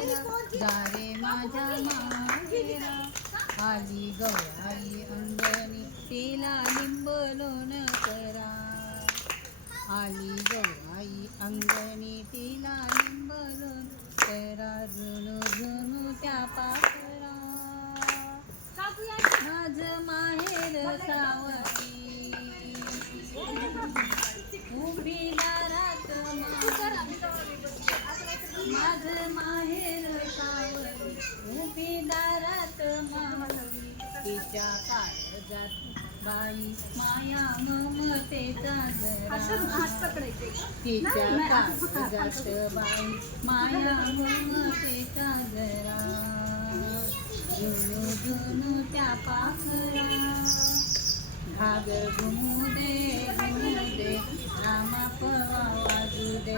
जा रे माझ्या माहेरा आली गौराई अंगणी तिला लिंब लोण करा आली गौराई अंगणी तिला लिंब लोण करा झुणू झुणू त्या पाखरा माझं माहेर सावरी उभी दारात माझं माहेर सावरी उभी दारात मावली तिच्या काळजात बाई माया ममतेचा जरा तिच्या काळजात बाई माया ममतेचा जरा झुणू झुणू त्या पाखरा घागर घुमू दे रामा पवा वाजू दे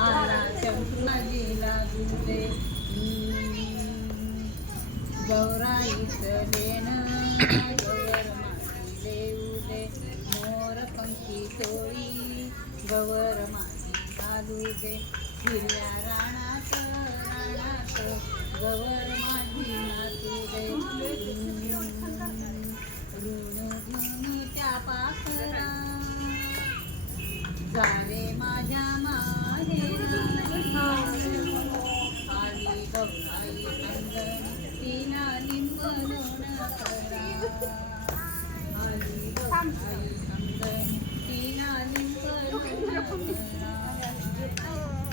आला चंपलाजी लागू दे गौराईच लेन गवर माती देऊ दे मोर पंखी तोळी गवर माती घालू दे हिरव्या राणात गवर माझी नाचू दे ऋण त्या पाखरा झाले माझ्या माहेरा आली गौराई अंगणी तिला लिंब लोण करा आली गौराई अंगणी तिला लिंब लोण करा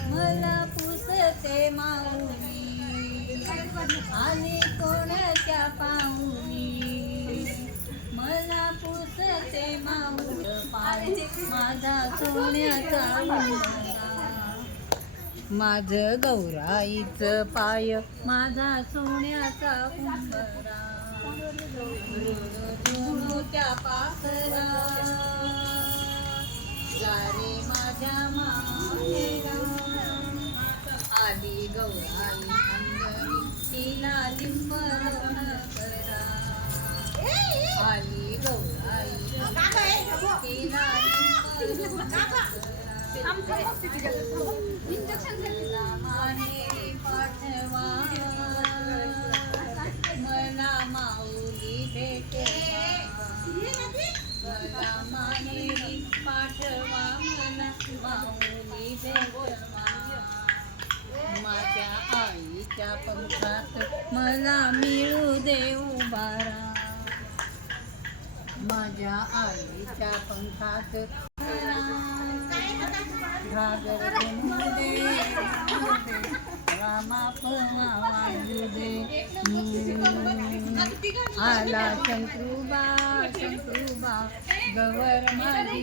मला पुसते माऊली आली कोणाच्या पाहुणी मला पुसते माऊल पाय माझा सोन्याचा मुलगा माझं गौराईचं पाय माझा सोन्याचा कुंभरा ऋण त्या पाखरा जा रे माझ्या माहेरा आली गौराई अंगणी तिला लिंब लोण करा आली गौराई तिला लिंब लोण करा माहेरी पाठवा मला माऊली भेटवा मला माहेरी पाठवा मला माऊली भेटवा माझ्या आईच्या पंखात मला मिळू दे उभारा माझ्या आईच्या पंखात घागर घुमू दे रामा पवा वाजू दे आला शंकरूबा गवर माझी